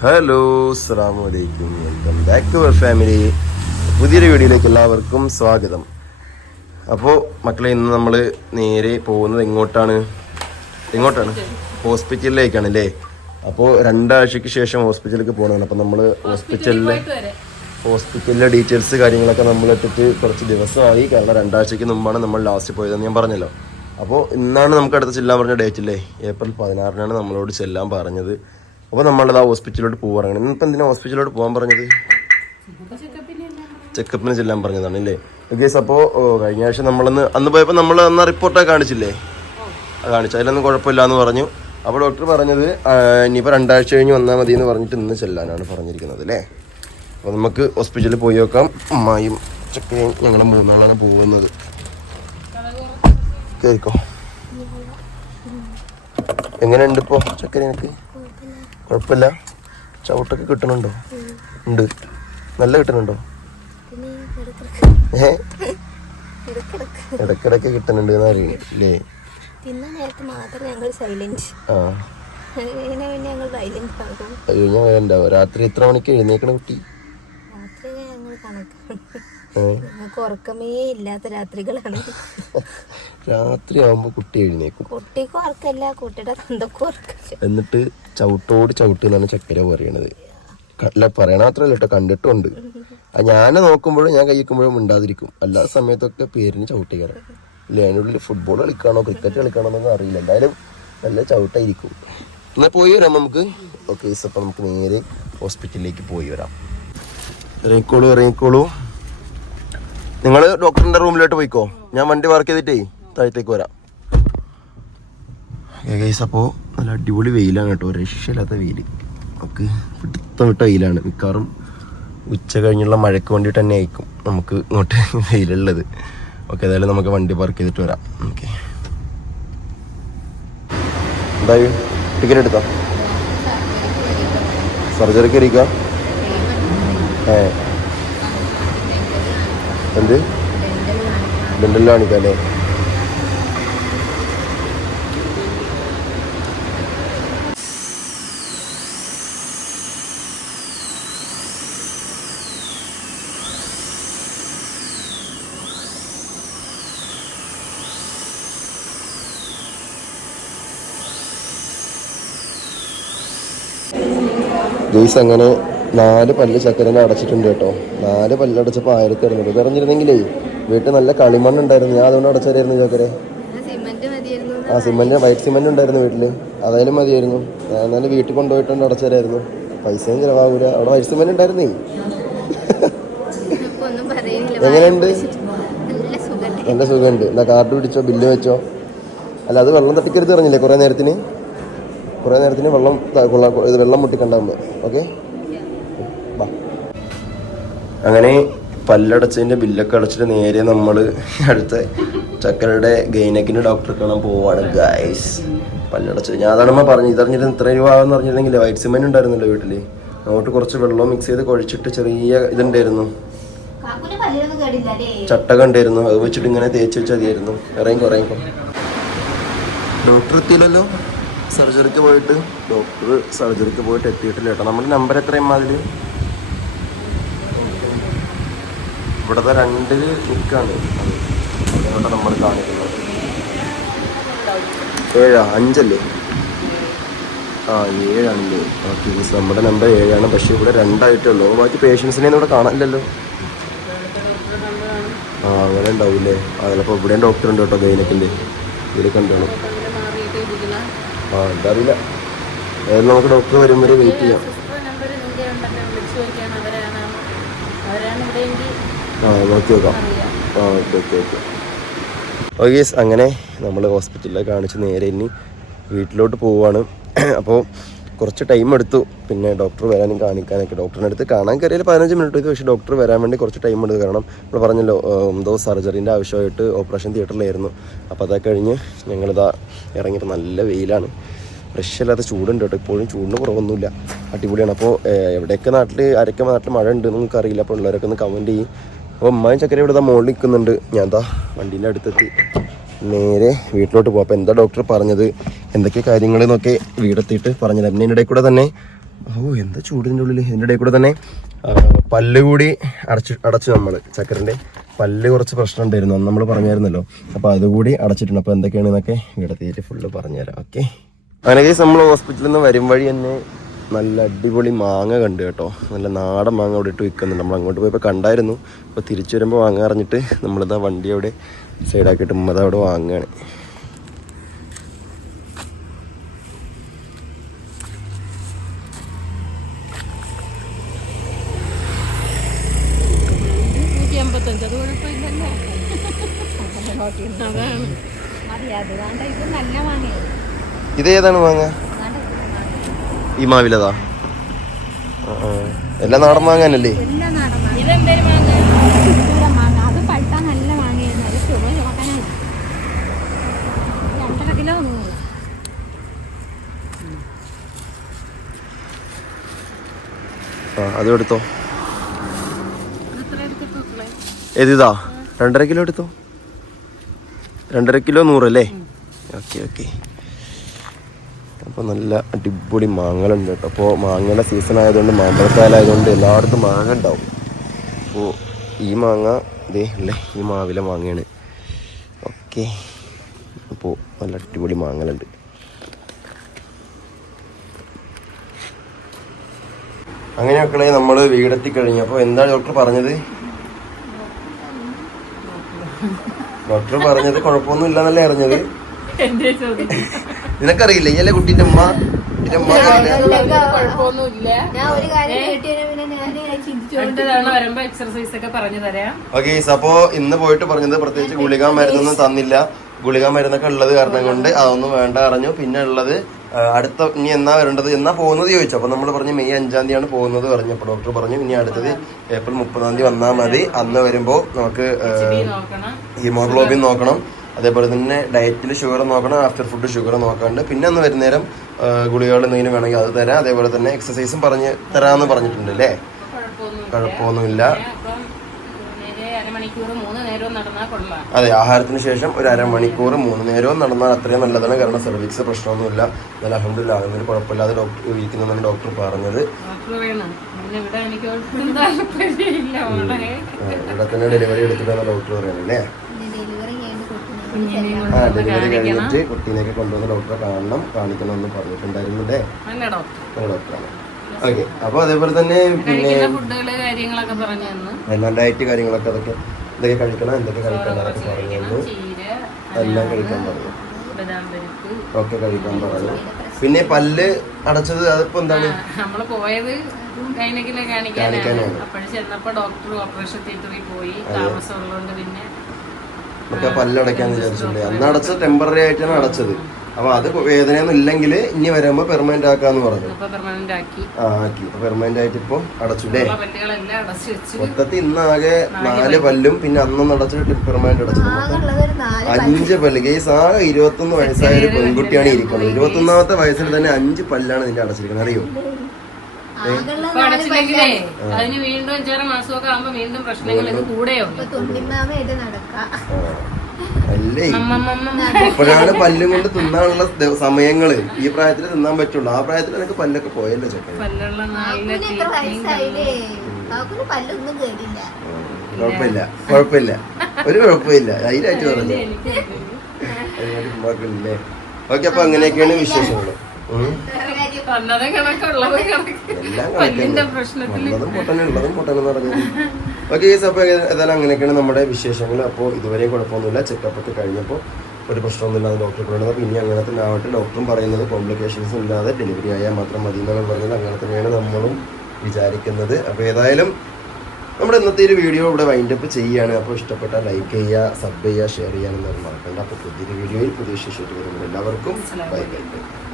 Hello അസ്സാം വലൈക്കും welcome back to our family പുതിയൊരു വീഡിയോയിലേക്ക് എല്ലാവർക്കും സ്വാഗതം. അപ്പോൾ മക്കളെ ഇന്ന് നമ്മൾ നേരെ പോകുന്നത് എങ്ങോട്ടാണ്? എങ്ങോട്ടാണ്? ഹോസ്പിറ്റലിലേക്കാണ് അല്ലേ? അപ്പോൾ രണ്ടാഴ്ചയ്ക്ക് ശേഷം ഹോസ്പിറ്റലിലേക്ക് പോകണമാണ് അപ്പോൾ നമ്മൾ ഹോസ്പിറ്റലിലെ ഹോസ്പിറ്റലിലെ ഡീറ്റെയിൽസ് കാര്യങ്ങളൊക്കെ നമ്മൾ ഇട്ടിട്ട് കുറച്ച് ദിവസമായി. കാരണം രണ്ടാഴ്ചയ്ക്ക് മുമ്പാണ് നമ്മൾ ലാസ്റ്റ് പോയതെന്ന് ഞാൻ പറഞ്ഞല്ലോ. അപ്പോൾ ഇന്നാണ് നമുക്ക് അടുത്ത ചെല്ലാൻ പറഞ്ഞ ഡേറ്റ് അല്ലേ ഏപ്രിൽ പതിനാറിനാണ് നമ്മളോട് ചെല്ലാൻ പറഞ്ഞത്. അപ്പോൾ നമ്മളത് ആ ഹോസ്പിറ്റലിലോട്ട് പോകാറാണ് ഇന്നിപ്പോൾ എന്തിനാ ഹോസ്പിറ്റലിലോട്ട് പോകാൻ പറഞ്ഞത്? ചെക്കപ്പിന് ചെല്ലാൻ പറഞ്ഞതാണ് അല്ലേ? ഗേസ് അപ്പോൾ കഴിഞ്ഞ ആഴ്ച നമ്മളന്ന് അന്ന് പോയപ്പോൾ നമ്മൾ അന്ന് റിപ്പോർട്ടാ കാണിച്ചില്ലേ? കാണിച്ചു. അതിലൊന്നും കുഴപ്പമില്ല എന്ന് പറഞ്ഞു. അപ്പോൾ ഡോക്ടർ പറഞ്ഞത് ഇനിയിപ്പോ രണ്ടാഴ്ച കഴിഞ്ഞ് വന്നാൽ മതി എന്ന് പറഞ്ഞിട്ട് ഇന്ന് ചെല്ലാനാണ് പറഞ്ഞിരിക്കുന്നത് അല്ലേ? അപ്പോൾ നമുക്ക് ഹോസ്പിറ്റലിൽ പോയി നോക്കാം. അമ്മായും ചക്കയും ഞങ്ങൾ മൂന്നാളാണ് പോകുന്നത്. കേൾക്കോ എങ്ങനെയുണ്ട് ഇപ്പോ ചക്കര എനിക്ക് കുഴപ്പമില്ല. ചവിട്ടൊക്കെ കിട്ടണുണ്ടോ ഉണ്ട്. നല്ല കിട്ടണുണ്ടോ ഏ? ഇടക്കിടക്ക്. കിട്ടണുണ്ട് എന്ന് അറിയില്ലേ? അയ്യോ ഞാൻ വേണ്ടാവും രാത്രി എത്ര മണിക്ക് എഴുന്നേക്കണ കുട്ടി? കണക്കാണ്. ഉറക്കമേ ഇല്ലാത്ത രാത്രികളാണ്. രാത്രി ആവുമ്പോ കുട്ടി എഴുന്നേക്കും. കുട്ടിക്ക് ഉറക്കല്ല കുട്ടിയുടെ തന്തൊക്കെ ഉറക്കം. എന്നിട്ട് ചവിട്ടോട് ചവിട്ട് എന്നാണ് ചക്കര പറയണത്. ക- അല്ല പറയണ മാത്രമല്ല കേട്ടോ കണ്ടിട്ടുണ്ട് ഞാൻ നോക്കുമ്പോഴും ഞാൻ കഴിക്കുമ്പോഴും ഉണ്ടാതിരിക്കും എല്ലാ സമയത്തൊക്കെ പേരിന് ചവിട്ടിക്കാരം ഇല്ല? അതിനുള്ളിൽ ഫുട്ബോൾ കളിക്കാണോ ക്രിക്കറ്റ് കളിക്കാണോ എന്നൊന്നും അറിയില്ല. എന്തായാലും നല്ല ചവിട്ടായിരിക്കും. എന്നാൽ പോയി വരാം നമുക്ക്. ഓക്കെ അപ്പം നമുക്ക് നേരെ ഹോസ്പിറ്റലിലേക്ക് പോയി വരാം. ഇറങ്ങിക്കോളൂ ഇറങ്ങിക്കോളൂ നിങ്ങൾ ഡോക്ടറിന്റെ റൂമിലോട്ട് പോയിക്കോ. ഞാൻ വണ്ടി വർക്ക് ചെയ്തിട്ടേ താഴത്തേക്ക് വരാം. ഗൈസ് അപ്പോൾ നല്ല അടിപൊളി വെയിലാണ് കേട്ടോ. രക്ഷയില്ലാത്ത വെയിൽ നമുക്ക് പിടുത്തം വിട്ട വെയിലാണ്. മിക്കവാറും ഉച്ച കഴിഞ്ഞുള്ള മഴയ്ക്ക് വേണ്ടിയിട്ട് തന്നെ ആയിരിക്കും നമുക്ക് ഇങ്ങോട്ട് വെയിലുള്ളത്. ഓക്കെ ഏതായാലും നമുക്ക് വണ്ടി പാർക്ക് ചെയ്തിട്ട് വരാം. ഓക്കെ എന്തായാലും ടിക്കറ്റ് എടുക്കാം സർജറിക്ക് ഇരിക്കാം എന്ത്? ഡെന്റലിൽ കാണിക്കാം അല്ലേ അങ്ങനെ നാല് പല്ല് ചക്കരനെ അടച്ചിട്ടുണ്ട് കേട്ടോ. നാല് പല്ല് അടച്ചപ്പോൾ ആയിരത്തി അറുന്നൂറ്. ഇത് അറിഞ്ഞിരുന്നെങ്കിലേ വീട്ടിൽ നല്ല കളിമണ്ണ് ഉണ്ടായിരുന്നു. ഞാൻ അതുകൊണ്ട് അടച്ചായിരുന്നു ചക്കരെ ആ സിമെന്റ് വൈറ്റ് സിമെന്റ് ഉണ്ടായിരുന്നു വീട്ടിൽ അതായാലും മതിയായിരുന്നു. ഞാൻ എന്നാലും വീട്ടിൽ കൊണ്ടുപോയിട്ടുണ്ട് അടച്ചായിരുന്നു പൈസയും ചിലവാകൂല. അവിടെ വൈറ്റ് സിമെന്റ് ഉണ്ടായിരുന്നേ. എങ്ങനെയുണ്ട്? നല്ല സുഖം നല്ല സുഖമുണ്ട്. എന്താ കാർഡ് പിടിച്ചോ? ബില്ല് വെച്ചോ? അല്ല അത് വെള്ളം തട്ടിക്കരുത് പറഞ്ഞില്ലേ കുറേ നേരത്തിന്? കുറേ നേരത്തിന് വെള്ളം ഇത് വെള്ളം മുട്ടിക്കണ്ടാകുമ്പോൾ ഓക്കെ? അങ്ങനെ പല്ലടച്ചതിന്റെ ബില്ലൊക്കെ അടച്ചിട്ട് നേരെ നമ്മൾ അടുത്ത ചക്കരയുടെ ഗൈനക്കിന്റെ ഡോക്ടറെ കാണാൻ പോവാണ് ഗൈസ് പല്ലടച്ചത് ഞാൻ അതാണ് അമ്മ പറഞ്ഞു ഇതറിഞ്ഞിട്ട് ഇത്ര രൂപ ആവെന്ന് അറിഞ്ഞിരുന്നെങ്കിലേ വൈറ്റ് സിമെന്റ് ഉണ്ടായിരുന്നല്ലോ വീട്ടിൽ അങ്ങോട്ട് കുറച്ച് വെള്ളം മിക്സ് ചെയ്ത് കുഴച്ചിട്ട് ചെറിയ ഇതുണ്ടായിരുന്നു. ചട്ടകം ഉണ്ടായിരുന്നു. അത് വെച്ചിട്ട് ഇങ്ങനെ തേച്ച് വെച്ചാൽ മതിയായിരുന്നു ഇറങ്ങി കുറയുമ്പോൾ ഡോക്ടർ എത്തിയില്ലല്ലോ സർജറിക്ക് പോയിട്ട്. ഡോക്ടർ സർജറിക്ക് പോയിട്ട് എത്തിയിട്ടില്ല കേട്ടോ. നമ്മുടെ നമ്പർ എത്രയും അതിൽ ഇവിടുത്തെ രണ്ടിൽ നിൽക്കാണ് അതുകൊണ്ട് നമ്മൾ കാണിക്കുന്നത്. ഏഴാ? അഞ്ചല്ലേ? ആ ഏഴാണല്ലേ. ഓക്കെ നമ്മുടെ നമ്പർ ഏഴാണ്. പക്ഷേ ഇവിടെ രണ്ടായിട്ടേ ഉള്ളൂ ബാക്കി പേഷ്യൻസിനെ ഇവിടെ കാണാനില്ലല്ലോ. ആ അങ്ങനെ ഉണ്ടാവില്ലേ ആ ചിലപ്പോൾ ഇവിടെയും ഡോക്ടർ ഉണ്ട് കേട്ടോ ഗൈനക്കിന്റെ. ഇവിടെ കണ്ടോളൂ. ആ ഉണ്ടാവില്ല ഏതായാലും നമുക്ക് ഡോക്ടർ വരും വരെ വെയിറ്റ് ചെയ്യാം. ആ നോക്കി അങ്ങനെ നമ്മൾ ഹോസ്പിറ്റലിൽ കാണിച്ച് നേരെ ഇനി വീട്ടിലോട്ട് പോവുകയാണ് അപ്പോൾ കുറച്ച് ടൈം എടുത്തു. പിന്നെ ഡോക്ടർ വരാനും കാണിക്കാനൊക്കെ. ഡോക്ടറിന്റെ അടുത്ത് കാണാൻ കയറിയാൽ പതിനഞ്ച് മിനിറ്റ് എടുത്തു പക്ഷേ ഡോക്ടർ വരാൻ വേണ്ടി കുറച്ച് ടൈം എടുത്തു. കാരണം നമ്മൾ പറഞ്ഞല്ലോ എന്തോ സർജറിന്റെ ആവശ്യമായിട്ട് ഓപ്പറേഷൻ തിയേറ്ററിലായിരുന്നു അപ്പോൾ അതൊക്കെ കഴിഞ്ഞ് ഞങ്ങളിതാ ഇറങ്ങിയിട്ട് നല്ല വെയിലാണ്. ഫ്രഷല്ലാത്ത ചൂടുണ്ട് കേട്ടോ. ഇപ്പോഴും ചൂടിന് കുറവൊന്നുമില്ല. അടിപൊളിയാണ്. അപ്പോൾ എവിടെയൊക്കെ നാട്ടിൽ ആരൊക്കെ നാട്ടിൽ മഴ ഉണ്ട് നിങ്ങൾക്ക് അറിയില്ല അപ്പോൾ ഉള്ളവരൊക്കെ ഒന്ന് കമന്റ് ചെയ്യും. അപ്പോൾ ഉമ്മായും ചക്കര ഇവിടെ മുകളിൽ നിൽക്കുന്നുണ്ട്. ഞാൻ എന്താ വണ്ടീന്റെ അടുത്തെത്തി. നേരെ വീട്ടിലോട്ട് പോകും അപ്പോൾ എന്താ ഡോക്ടർ പറഞ്ഞത്? എന്തൊക്കെ കാര്യങ്ങൾ എന്നൊക്കെ വീടെത്തിയിട്ട് പറഞ്ഞത്. പിന്നെ ഇതിന്റെ കൂടെ തന്നെ ഓ എന്താ ചൂടിന്റെ ഉള്ളിൽ ഇതിന്റെ ഇടയിൽ കൂടെ തന്നെ പല്ല് കൂടി അടച്ച് അടച്ചു നമ്മൾ ചക്കരന്റെ പല്ല് കുറച്ച് പ്രശ്നം ഉണ്ടായിരുന്നു. അന്ന് നമ്മൾ പറഞ്ഞായിരുന്നല്ലോ. അപ്പോൾ അതുകൂടി അടച്ചിട്ടുണ്ട്. അപ്പോൾ എന്തൊക്കെയാണെന്നൊക്കെ തീരെ ഫുള്ള് പറഞ്ഞുതരാം. ഓക്കെ അങ്ങനെ നമ്മൾ ഹോസ്പിറ്റലിൽ നിന്ന് വരും വഴി തന്നെ നല്ല അടിപൊളി മാങ്ങ കണ്ടു കേട്ടോ. നല്ല നാടൻ മാങ്ങ അവിടെ ഇട്ട് വിൽക്കുന്നുണ്ട്. നമ്മൾ അങ്ങോട്ട് പോയപ്പോൾ കണ്ടായിരുന്നു. അപ്പോൾ തിരിച്ചു വരുമ്പോൾ വാങ്ങാൻ അറിഞ്ഞിട്ട് നമ്മളിതാ വണ്ടി അവിടെ സൈഡാക്കിയിട്ട് ഉമ്മത അവിടെ വാങ്ങുകയാണ് ഇത് ഏതാണ് അത് കുഴപ്പമില്ലല്ലോ അതാണ് മതി അത് വേണ്ട ഇത് നല്ല വാങ്ങിയത് ഇത് ഏതാണ് മാങ്ങ ഈ മാവിലതാ. എല്ലാം നാടൻ മാങ്ങാനല്ലേ? അത് എടുത്തോ ഏതിതാ? രണ്ടര കിലോ എടുത്തോ? രണ്ടര കിലോ നൂറല്ലേ ഓക്കെ ഓക്കെ. അപ്പോൾ നല്ല അടിപൊളി മാങ്ങളുണ്ട് കേട്ടോ. അപ്പോൾ മാങ്ങയുടെ സീസൺ ആയതുകൊണ്ട് മാമ്പഴക്കാലായതുകൊണ്ട് എല്ലായിടത്തും മാങ്ങ ഉണ്ടാവും. അപ്പോൾ ഈ മാങ്ങ ഇതേ അല്ലേ ഈ മാവിലെ മാങ്ങയാണ്. ഓക്കെ. അപ്പോൾ നല്ല അടിപൊളി മാങ്ങലുണ്ട് അങ്ങനെ മക്കളെ നമ്മൾ വീടെത്തി കഴിഞ്ഞു. അപ്പോൾ എന്താണ് ഡോക്ടർ പറഞ്ഞത്? ഡോക്ടർ പറഞ്ഞത് കുഴപ്പമൊന്നും ഇല്ലെന്നല്ലേ അറിഞ്ഞത്? എന്റെ ചോദ്യം നിനക്കറിയില്ല? ഈ കുട്ടിന്റെ കുട്ടീന്റെ ഉമ്മ ഓക്കെ അപ്പോ ഇന്ന് പോയിട്ട് പറഞ്ഞത് പ്രത്യേകിച്ച് ഗുളിക മരുന്നൊന്നും തന്നില്ല. ഗുളിക മരുന്നൊക്കെ ഉള്ളത് കാരണം കൊണ്ട് അതൊന്നും വേണ്ട അറിഞ്ഞു പിന്നെ ഉള്ളത് അടുത്ത ഇനി എന്നാ വരേണ്ടത്? എന്നാ പോകുന്നത് ചോദിച്ചു. അപ്പൊ നമ്മൾ പറഞ്ഞു മെയ് അഞ്ചാം തീയതിയാണ് പോകുന്നത് പറഞ്ഞു. അപ്പൊ ഡോക്ടർ പറഞ്ഞു ഇനി അടുത്തത് ഏപ്രിൽ മുപ്പതാം തീയതി വന്നാൽ മതി. അന്ന് വരുമ്പോൾ നമുക്ക് ഹീമോഗ്ലോബിൻ നോക്കണം. അതേപോലെ തന്നെ ഡയറ്റിൽ ഷുഗർ നോക്കണം ആഫ്റ്റർ ഫുഡ് ഷുഗർ നോക്കാണ്ട്. പിന്നെ അന്ന് വരുന്നേരം ഗുളികകൾ എന്തെങ്കിലും വേണമെങ്കിൽ അത് തരാം. അതേപോലെ തന്നെ എക്സസൈസും പറഞ്ഞ് തരാമെന്ന് പറഞ്ഞിട്ടുണ്ട് അല്ലേ? കുഴപ്പമൊന്നുമില്ല. അതെ ആഹാരത്തിന് ശേഷം ഒരു അരമണിക്കൂർ മൂന്ന് നേരവും നടന്നാൽ അത്രയും നല്ലതാണ്. കാരണം സെർവിക്സ് പ്രശ്നമൊന്നുമില്ല. നല്ല അഹമ്മദില്ല അതിനൊരു കുഴപ്പമില്ലാതെ ഡോക്ടർ ഇരിക്കുന്നതാണ് ഡോക്ടർ പറഞ്ഞത് ഇവിടെ തന്നെ ഡെലിവറി എടുത്തിട്ടാണ് ഡോക്ടർ പറയുന്നത് അല്ലേ ഡെലിവറി കഴിഞ്ഞ് കൊടുക്കുന്നത് കുഞ്ഞിനെയും ആ ഡെലിവറി കഴിഞ്ഞിട്ട് കുട്ടീനെയൊക്കെ കൊണ്ടുവന്ന് ഡോക്ടറെ കാണണം. കാണിക്കണം എന്ന് പറഞ്ഞിട്ടുണ്ടായിരുന്നു അല്ലേ? ഡോക്ടറാണ്. ഓക്കെ അപ്പൊ അതേപോലെ തന്നെ പിന്നെ എല്ലാം ഡയറ്റ് കാര്യങ്ങളൊക്കെ അതൊക്കെ എന്തൊക്കെ കഴിക്കണം എന്തൊക്കെ കഴിക്കണം പറഞ്ഞു എല്ലാം കഴിക്കാൻ പറഞ്ഞു. ഒക്കെ കഴിക്കാൻ പറഞ്ഞു. പിന്നെ പല്ല് അടച്ചത് അതിപ്പോ എന്താണ്? നമ്മൾ പോയത് കാണിക്കാനാണ്. കാണിക്കാനാണ്. അപ്പോഴും ചെന്നപ്പോ ഡോക്ടർ ഓപ്പറേഷൻ തിയേറ്ററിൽ പോയി. താമസം ഉള്ളതുകൊണ്ട് പിന്നെ നമുക്ക് ആ പല്ല് അടയ്ക്കാന്ന് വിചാരിച്ചിട്ടുണ്ട്. അന്ന് അടച്ചത് ടെമ്പററി ആയിട്ടാണ് അടച്ചത്. അപ്പൊ അത് വേദനയൊന്നും ഇല്ലെങ്കിൽ ഇനി വരുമ്പോ പെർമനന്റ് ആക്കാന്ന് പറഞ്ഞു. ആക്കി. ആ ആക്കി. ഇപ്പൊ പെർമനന്റ് ആയിട്ട് ഇപ്പൊ അടച്ചുല്ലേ മൊത്തത്തിൽ ആകെ നാല് പല്ലും പിന്നെ അന്നൊന്ന് അടച്ചിട്ട് പെർമനന്റ് നാല് അഞ്ച് പല്ല്. കേസ് ആകെ ഇരുപത്തൊന്ന് വയസ്സായ ഒരു പെൺകുട്ടിയാണ് ഇരിക്കുന്നത്. ഇരുപത്തൊന്നാമത്തെ വയസ്സിൽ തന്നെ അഞ്ച് പല്ലാണ് ഇതിന്റെ അടച്ചിരിക്കുന്നത്. അറിയോ? അടച്ചില്ലെങ്കിലേ അതിന് വീണ്ടും അഞ്ചാറ് മാസമൊക്കെ ആകുമ്പോ വീണ്ടും പ്രശ്നങ്ങൾ ഇത് കൂടെയോ ഇപ്പോഴാണ് പല്ലും കൊണ്ട് തിന്നാനുള്ള സമയങ്ങൾ. ഈ പ്രായത്തിൽ തിന്നാൻ പറ്റുള്ളൂ. ആ പ്രായത്തിൽ എനിക്ക് പല്ലൊക്കെ പോയല്ലോ ചെക്കൻ പല്ലുള്ള നല്ല കാക്കുന് എത്ര വയസ്സായില്ലേ? പല്ലൊന്നും കേടില്ല. കുഴപ്പമില്ല. കുഴപ്പമില്ല. ഒരു കുഴപ്പമില്ല. ധൈര്യമായിട്ട് പറഞ്ഞു. എനിക്ക് ഓക്കെ അപ്പൊ അങ്ങനെയൊക്കെയാണ് വിശേഷങ്ങൾ ഉം. വന്നത് കണക്കുള്ളത് കണക്ക്. എല്ലാം പല്ലിന്റെ പ്രശ്നത്തിൽ ഉള്ളതും പൊട്ടനും ഉള്ളതും പൊട്ടനും പറഞ്ഞു ഓക്കെ അപ്പോൾ ഏതായാലും അങ്ങനെയൊക്കെയാണ് നമ്മുടെ വിശേഷങ്ങൾ. അപ്പോൾ ഇതുവരെ കുഴപ്പമൊന്നുമില്ല. ചെക്കപ്പ് ഒക്കെ കഴിഞ്ഞപ്പോൾ ഒരു പ്രശ്നമൊന്നുമില്ലാതെ ഡോക്ടർ പറയുന്നത് അപ്പോൾ ഇനി അങ്ങനെ തന്നെ ആവട്ടെ. ഡോക്ടറും പറയുന്നത് കോംപ്ലിക്കേഷൻസ് ഇല്ലാതെ ഡെലിവറി ആയാൽ മാത്രം മതി എന്നാണ് പറഞ്ഞത്. അങ്ങനെ തന്നെയാണ് നമ്മളും വിചാരിക്കുന്നത്. അപ്പോൾ ഏതായാലും നമ്മുടെ ഇന്നത്തെ ഒരു വീഡിയോ ഇവിടെ വൈൻഡ് അപ്പ് ചെയ്യുകയാണ്. അപ്പോൾ ഇഷ്ടപ്പെട്ട ലൈക്ക് ചെയ്യുക സബ് ചെയ്യുക ഷെയർ ചെയ്യാനൊന്നും മറക്കണ്ട. അപ്പോൾ പുതിയൊരു വീഡിയോയിൽ പുതിയ ശേഷിയിട്ട് വരുമ്പോൾ എല്ലാവർക്കും ബൈ ബൈ ബൈ